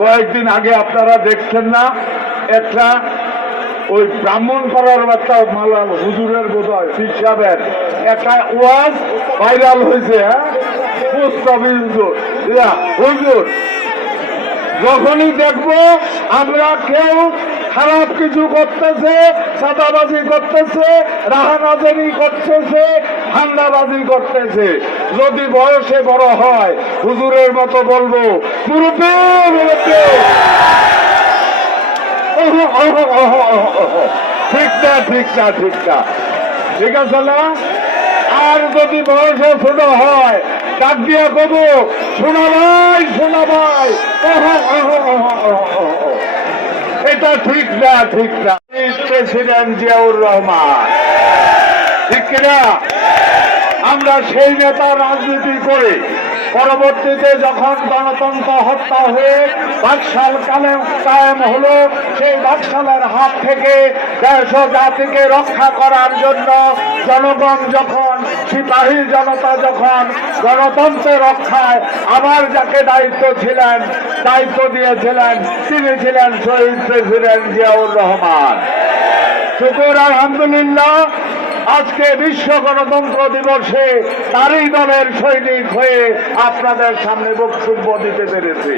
কয়েকদিন আগে আপনারা দেখছেন না, একটা ওই ব্রাহ্মণপাড়ার একটা মালাল হুজুরের বোধহয় পীর সাহেবের একটা ওয়াজ ভাইরাল হয়েছে। হ্যাঁ, মুস্তাফি হুজুর, যখনই দেখবো আমরা কেউ খারাপ কিছু করতেছে, চাঁদাবাজি করতেছে, রাহানাজারি করতেছে, ধান্দাবাজি করতেছে, যদি বয়সে বড় হয় হুজুরের মতো বলবো মুরব্বি মুরব্বি, ঠিক না ঠিক না ঠিক না, ঠিক আছে না? আর যদি বয়সে ছোট হয় ডাক দিয়ে কব শোনা ভাই শোনা ভাই, এটা ঠিক না ঠিক না। প্রেসিডেন্ট জিয়াউর রহমান, ঠিক কিনা? আমরা সেই নেতা রাজনীতি করে পরবর্তীতে যখন গণতন্ত্র হত্যা হয়ে বাকশাল কায়েম হলো, সেই বাকশালের হাত থেকে দেশ ও জাতিকে রক্ষা করার জন্য জনগণ যখন, সিপাহী জনতা যখন গণতন্ত্রের রক্ষায় আবার যাকে দায়িত্ব দিয়েছিলেন তিনি ছিলেন শহীদ প্রেসিডেন্ট জিয়াউর রহমান। শুকুর আলহামদুলিল্লাহ, আজকে বিশ্ব গণতন্ত্র দিবসে তারই দলের সৈনিক হয়ে আপনাদের সামনে বক্তব্য দিতে পেরেছি।